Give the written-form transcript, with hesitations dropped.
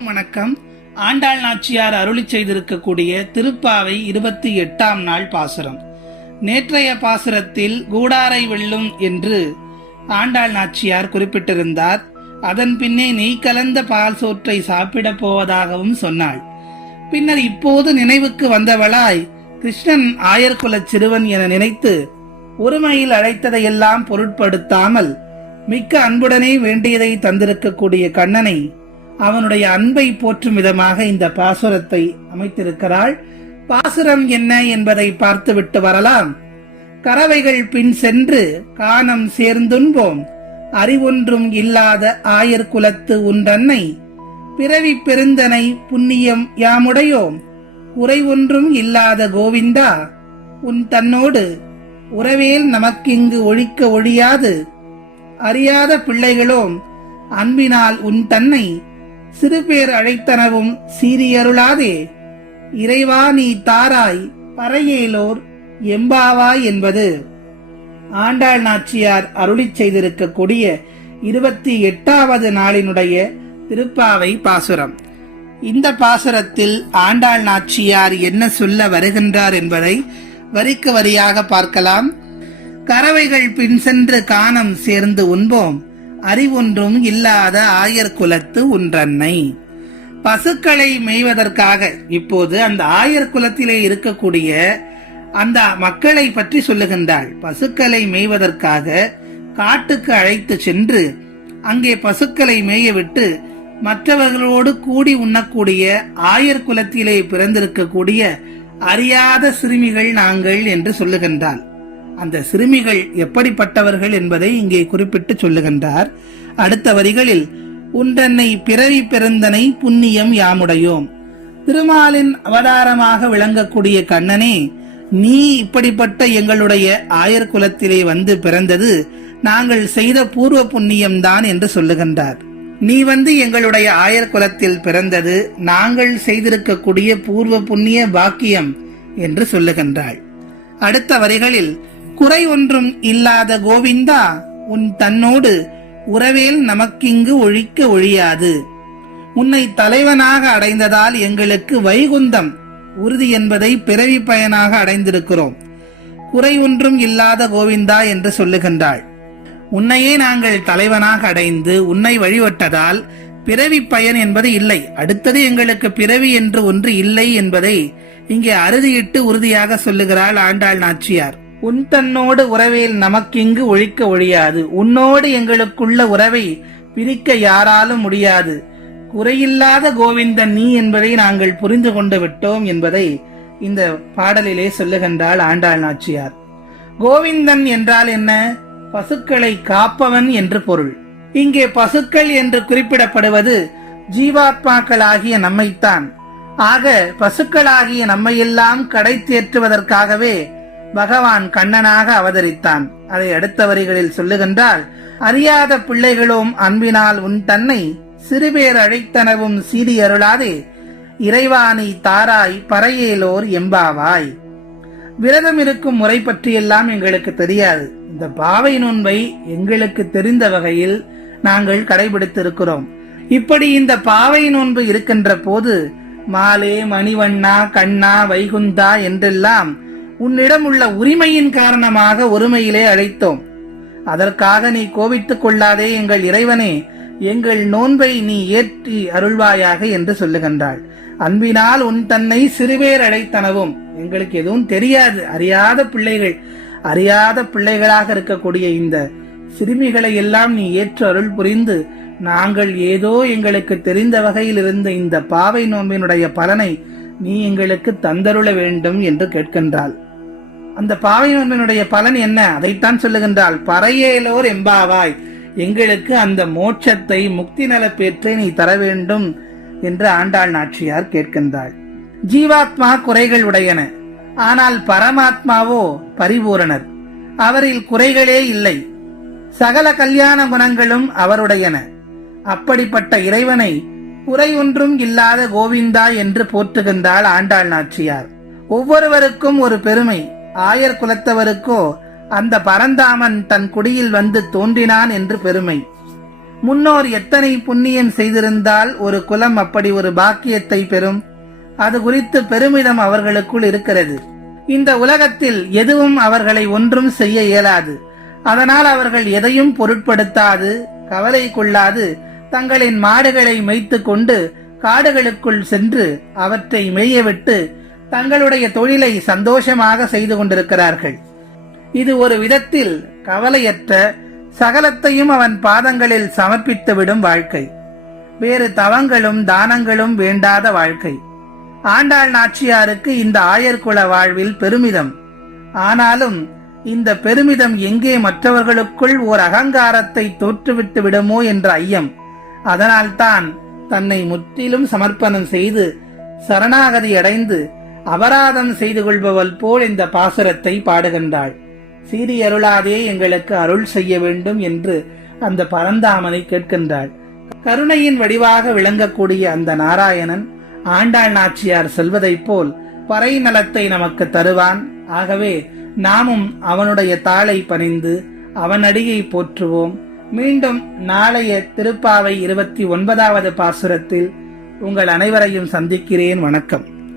வணக்கம். ஆண்டாள் நாச்சியார் அருளி செய்திருக்கக்கூடிய திருப்பாவை 28ஆம் நாள் பாசுரம். நேற்றைய பாசுரத்தில் கூடாரை வெல்லும் என்று ஆண்டாள் நாச்சியார் குறிப்பிட்டிருந்தார். அதன் பின்னே நெய் கலந்த பால் சோற்றை சாப்பிடப் போவதாகவும் சொன்னாள். பின்னர் இப்போது நினைவுக்கு வந்தவளாய் கிருஷ்ணன் ஆயர்குலச் சிறுவன் என நினைத்து ஒருமையில் அழைத்ததையெல்லாம் பொருட்படுத்தாமல் மிக்க அன்புடனே வேண்டியதை தந்திருக்கக்கூடிய கண்ணனை, அவனுடைய அன்பை போற்றும் விதமாக இந்த பாசுரத்தை அமைத்திருக்கிறாள். பாசுரம் என்ன என்பதை பார்த்துவிட்டு வரலாம். கறவைகள் பின் சென்று கானம் சேர்ந்துண்போம், அறிவொன்றும் இல்லாத ஆயர் குலத்து உன்றன்னை, பிறவி பெருந்தனை புண்ணியம் யாமுடையோம், குறைவொன்றும் இல்லாத கோவிந்தா, உன் தன்னோடு உறவேல் நமக்கிங்கு ஒழிக்க ஒழியாது, அறியாத பிள்ளைகளோம் அன்பினால் உன் தன்னை சிறுபேர் அழைத்தனவும் சீரியருளாதே, இறைவா நீ தாராய் பறையேலோர் எம்பாவாய் என்பது ஆண்டாள் நாச்சியார் அருளி செய்திருக்கக்கூடிய 28வது நாளினுடைய திருப்பாவை பாசுரம். இந்த பாசுரத்தில் ஆண்டாள் நாச்சியார் என்ன சொல்ல வருகின்றார் என்பதை வரிக்கு வரியாக பார்க்கலாம். கறவைகள் பின் சென்று கானம் சேர்ந்து உண்போம், அறிவொன்றும் இல்லாத ஆயர் குலத்து உன்றன்னை. பசுக்களை மேய்வதற்காக இப்போது அந்த ஆயர் குலத்திலே இருக்கக்கூடிய அந்த மக்களை பற்றி சொல்லுகின்றாள். பசுக்களை மேய்வதற்காக காட்டுக்கு அழைத்து சென்று அங்கே பசுக்களை மேயவிட்டு மற்றவர்களோடு கூடி உண்ணக்கூடிய ஆயர் குலத்திலே பிறந்திருக்கக்கூடிய அறியாத சிறுமிகள் நாங்கள் என்று சொல்லுகின்றாள். அந்த சிறுமிகள் எப்படிப்பட்டவர்கள் என்பதை இங்கே குறிப்பிட்டு சொல்லுகின்றார். அடுத்த வரிகளில் உன்றன்னை பிறவி பெருந்தனை புண்ணியம் யாமுடையோம். திருமாலின் அவதாரமாக விளங்கக்கூடிய கண்ணனே, நீ இப்படிப்பட்ட எங்களுடைய ஆயர் குலத்திலே வந்து பிறந்தது நாங்கள் செய்த பூர்வ புண்ணியம்தான் என்று சொல்லுகின்றார். நீ வந்து எங்களுடைய ஆயர் குலத்தில் பிறந்தது நாங்கள் செய்திருக்கக்கூடிய பூர்வ புண்ணிய பாக்கியம் என்று சொல்லுகின்றாள். அடுத்த வரிகளில் குறை ஒன்றும் இல்லாத கோவிந்தா, உன் தன்னோடு உறவேல் நமக்கிங்கு ஒழிக்க ஒழியாது. உன்னை தலைவனாக அடைந்ததால் எங்களுக்கு வைகுந்தம் உறுதி என்பதை பிறவி பயனாக அடைந்திருக்கிறோம். குறை ஒன்றும் இல்லாத கோவிந்தா என்று சொல்லுகின்றாள். உன்னையே நாங்கள் தலைவனாக அடைந்து உன்னை வழிபட்டதால் பிறவி பயன் என்பது இல்லை. அடுத்தது எங்களுக்கு பிறவி என்று ஒன்று இல்லை என்பதை இங்கே அறுதியிட்டு உறுதியாக சொல்லுகிறாள் ஆண்டாள் நாச்சியார். உன் தன்னோடு உறவேல் நமக்கிங்கு ஒழிக்க ஒழியாது. உன்னோடு எங்களுக்குள்ள உறவை பிரிக்க யாராலும் முடியாது. குறையில்லாத கோவிந்தன் நீ என்பதை நாங்கள் புரிந்து கொண்டு விட்டோம் என்பதை இந்த பாடலிலே சொல்லுகின்றாள் ஆண்டாள் நாச்சியார். கோவிந்தன் என்றால் என்ன? பசுக்களை காப்பவன் என்று பொருள். இங்கே பசுக்கள் என்று குறிப்பிடப்படுவது ஜீவாத்மாக்களாகிய நம்மைத்தான். ஆக பசுக்களாகிய நம்மையெல்லாம் கடை தேற்றுவதற்காகவே பகவான் கண்ணனாக அவதரித்தான். அதை அடுத்த வரிகளில் சொல்லுகின்றால், அறியாத பிள்ளைகளோம் அன்பினால் உன் தன்னை சிறுபேர் அழைத்தனவும் சீடி அருளாதே, இறைவாணி தாராய் பறையேலோர் எம்பாவாய். விரதம் இருக்கும் முறை பற்றியெல்லாம் எங்களுக்கு தெரியாது. இந்த பாவை நோன்பை எங்களுக்கு தெரிந்த வகையில் நாங்கள் கடைபிடித்திருக்கிறோம். இப்படி இந்த பாவை நோன்பு இருக்கின்ற போது மாலே, மணிவண்ணா, கண்ணா, வைகுந்தா என்றெல்லாம் உன்னிடம் உள்ள உரிமையின் காரணமாக ஒருமையிலே அழைத்தோம். அதற்காக நீ கோபித்துக் கொள்ளாதே எங்கள் இறைவனே, எங்கள் நோன்பை நீ ஏற்றி அருள்வாயாக என்று சொல்லுகின்றாள். அன்பினால் உன் தன்னை சிறுபேர் அழைத்தனவும், எங்களுக்கு எதுவும் தெரியாது, அறியாத பிள்ளைகளாக இருக்கக்கூடிய இந்த சிறுமிகளை எல்லாம் நீ ஏற்று அருள் புரிந்து நாங்கள் ஏதோ எங்களுக்கு தெரிந்த வகையில் இருந்த இந்த பாவை நோன்பினுடைய பலனை நீ எங்களுக்கு தந்தருள வேண்டும் என்று கேட்கின்றாள். அந்த பாவை நோன்பினுடைய பலன் என்ன? அதைத்தான் சொல்லுகின்றாள். பறையேலோர் எம்பாவாய், எங்களுக்கு அந்த மோட்சத்தை, முக்தி நலப்பேற்றை நீ தர வேண்டும் என்று ஆண்டாள் நாச்சியார் கேட்கின்றாள். ஜீவாத்மா குறைகள் உடையன, ஆனால் பரமாத்மாவோ பரிபூரணர். அவரில் குறைகளே இல்லை. சகல கல்யாண குணங்களும் அவருடையன. அப்படிப்பட்ட இறைவனை குறை ஒன்றும் இல்லாத கோவிந்தா என்று போற்றுகின்றாள் ஆண்டாள் நாச்சியார். ஒவ்வொருவருக்கும் ஒரு பெருமை. ஆயர் குலத்தவருக்கோ அந்த பரந்தாமன் தன் குடியில் வந்து தோன்றினான் என்று பெருமை. முன்னோர் எத்தனை புண்ணியம் செய்திருந்தால் ஒரு குலம் அப்படி ஒரு பாக்கியத்தை பெறும்? அது குறித்து பெருமிதம் அவர்களுக்குள் இருக்கிறது. இந்த உலகத்தில் எதுவும் அவர்களை ஒன்றும் செய்ய இயலாது. அதனால் அவர்கள் எதையும் பொருட்படுத்தாது, கவலை கொள்ளாது, தங்களின் மாடுகளை மேய்த்து கொண்டு காடுகளுக்குள் சென்று அவற்றை மேயவிட்டு தங்களுடைய தொழிலை சந்தோஷமாக செய்து கொண்டிருக்கிறார்கள். இது ஒரு விதத்தில் கவலையற்ற, சகலத்தையும் அவன் பாதங்களில் சமர்ப்பித்துவிடும் வாழ்க்கை. வேறு தவங்களும் தானங்களும் வேண்டாத வாழ்க்கை. ஆண்டாள் நாச்சியாருக்கு இந்த ஆயர்குல வாழ்வில் பெருமிதம். ஆனாலும் இந்த பெருமிதம் எங்கே மற்றவர்களுக்குள் ஓர் அகங்காரத்தை தோற்றுவிட்டு விடுமோ என்ற ஐயம். அதனால்தான் தன்னை முற்றிலும் சமர்ப்பணம் செய்து சரணாகதி அடைந்து அபராதம் செய்து கொள்பவள் போல் இந்த பாசுரத்தை பாடுகின்றாள். சீறி அருளாதே, எங்களுக்கு அருள் செய்ய வேண்டும் என்று அந்த பரந்தாமனை கேட்கின்றாள். கருணையின் வடிவாக விளங்கக்கூடிய அந்த நாராயணன் ஆண்டாள் நாச்சியார் சொல்வதைப் போல் பறை நலத்தை நமக்கு தருவான். ஆகவே நாமும் அவனுடைய தாளை பணிந்து அவன் அடியை போற்றுவோம். மீண்டும் நாளைய திருப்பாவை 29வது பாசுரத்தில் உங்கள் அனைவரையும் சந்திக்கிறேன். வணக்கம்.